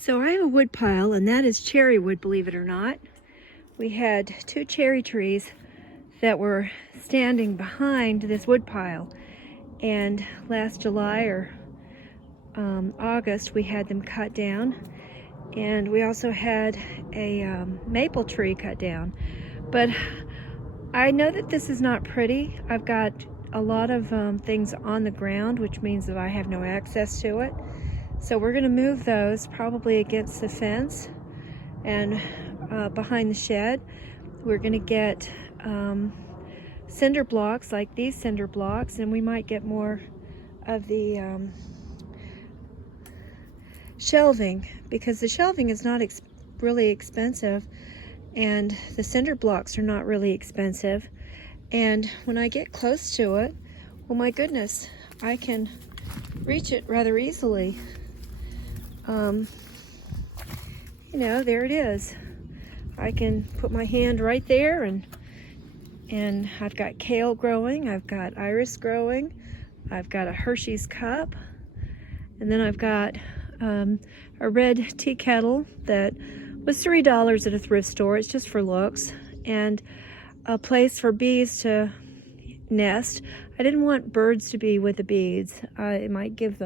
So I have a wood pile, and that is cherry wood, believe it or not. We had 2 cherry trees that were standing behind this wood pile, and last July or August we had them cut down, and we also had a maple tree cut down. But I know that this is not pretty. I've got a lot of things on the ground, which means that I have no access to it. So we're going to move those probably against the fence and behind the shed. We're going to get cinder blocks, like these cinder blocks, and we might get more of the shelving, because the shelving is not really expensive, and the cinder blocks are not really expensive. And when I get close to it, well, my goodness, I can reach it rather easily. You know, there it is. I can put my hand right there, and I've got kale growing, I've got iris growing, I've got a Hershey's cup, and then I've got a red tea kettle that was $3 at a thrift store. It's just for looks, and a place for bees to nest. I didn't want birds to be with the bees. It might give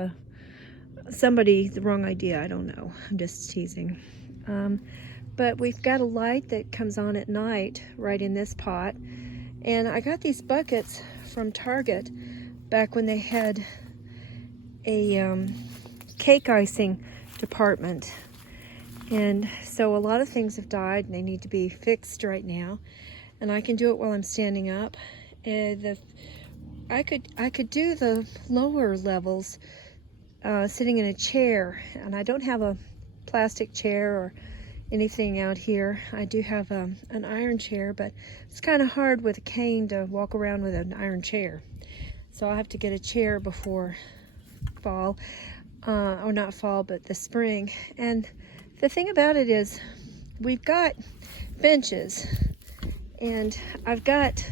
somebody the wrong idea. I don't know. I'm just teasing. But we've got a light that comes on at night right in this pot. And I got these buckets from Target back when they had a cake icing department. And so a lot of things have died and they need to be fixed right now. And I can do it while I'm standing up. I could do the lower levels sitting in a chair, and I don't have a plastic chair or anything out here. I do have an iron chair, but it's kind of hard with a cane to walk around with an iron chair. So I'll have to get a chair before fall, or not fall, but the spring. And the thing about it is, we've got benches, and I've got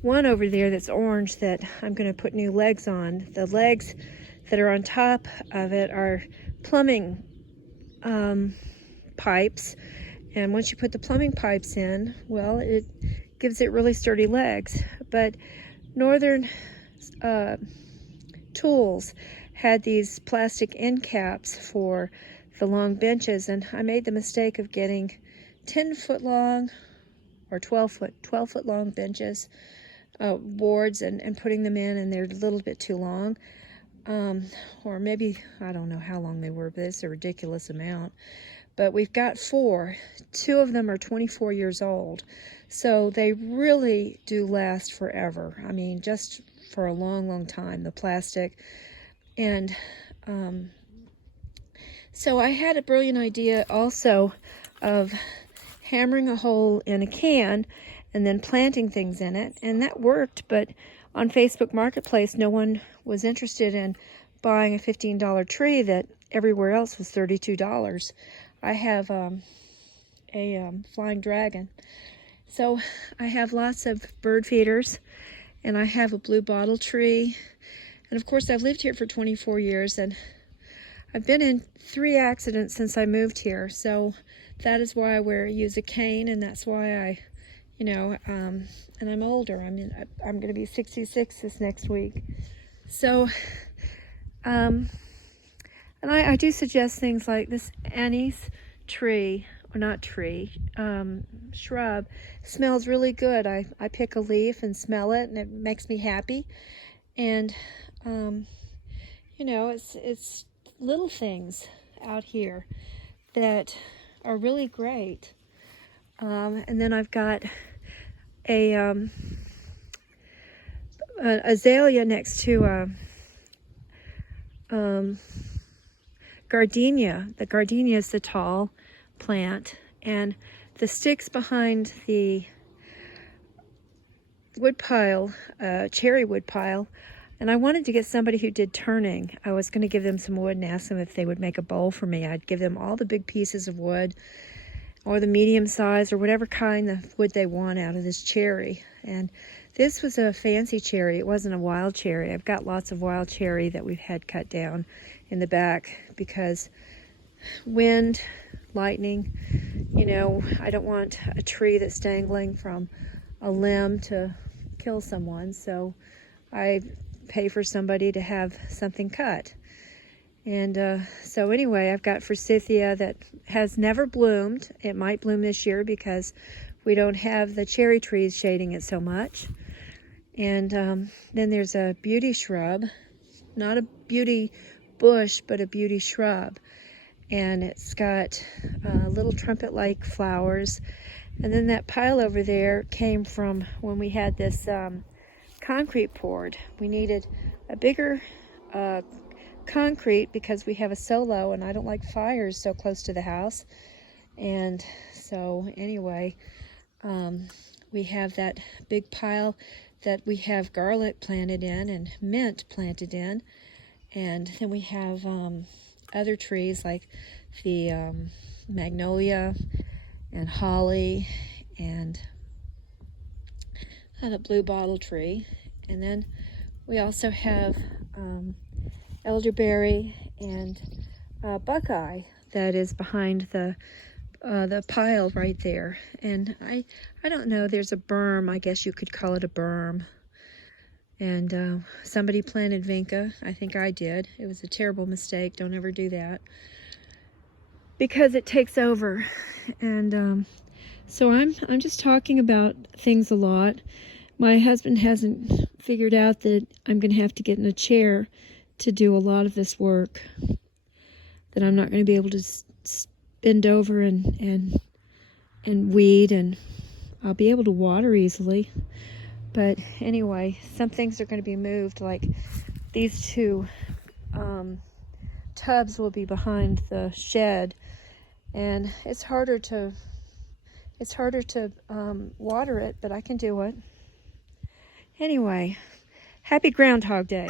one over there that's orange that I'm going to put new legs on. The legs that are on top of it are plumbing pipes, and once you put the plumbing pipes in, well, it gives it really sturdy legs. But Northern Tools had these plastic end caps for the long benches, and I made the mistake of getting 10-foot long or 12-foot long benches, boards, and putting them in, and they're a little bit too long. Or maybe, I don't know how long they were, but it's a ridiculous amount. But we've got 4. 2 of them are 24 years old. So they really do last forever. I mean, just for a long, long time, the plastic. And so I had a brilliant idea also of hammering a hole in a can and then planting things in it. And that worked, but on Facebook Marketplace, no one was interested in buying a $15 tree that everywhere else was $32. I have a flying dragon. So I have lots of bird feeders, and I have a blue bottle tree. And of course, I've lived here for 24 years, and I've been in 3 accidents since I moved here. So that is why I use a cane, and that's why and I'm older. I mean, I'm going to be 66 this next week. So, and I do suggest things like this anise tree, or not tree, shrub, smells really good. I pick a leaf and smell it, and it makes me happy. And, it's little things out here that are really great. And then I've got a azalea next to gardenia. The gardenia is the tall plant, and the sticks behind the wood pile, cherry wood pile. And I wanted to get somebody who did turning. I was going to give them some wood and ask them if they would make a bowl for me. I'd give them all the big pieces of wood, or the medium size, or whatever kind of wood they want out of this cherry. And this was a fancy cherry. It wasn't a wild cherry. I've got lots of wild cherry that we've had cut down in the back because wind, lightning. You know, I don't want a tree that's dangling from a limb to kill someone, so I pay for somebody to have something cut. And so anyway, I've got forsythia that has never bloomed. It might bloom this year because we don't have the cherry trees shading it so much. And then there's a beauty shrub, not a beauty bush, but a beauty shrub. And it's got little trumpet-like flowers. And then that pile over there came from when we had this concrete poured. We needed a bigger concrete because we have a solo and I don't like fires so close to the house. And so anyway, we have that big pile that we have garlic planted in and mint planted in. And then we have other trees like the magnolia and holly and the blue bottle tree. And then we also have elderberry and buckeye that is behind the pile right there. And I don't know, there's a berm, I guess you could call it a berm. And somebody planted vinca. I think I did. It was a terrible mistake. Don't ever do that, because it takes over. And so I'm just talking about things a lot. My husband hasn't figured out that I'm going to have to get in a chair to do a lot of this work, that I'm not going to be able to bend over and weed, and I'll be able to water easily. But anyway, some things are going to be moved, like these two tubs will be behind the shed, and it's harder to water it, but I can do it. Anyway, happy Groundhog Day.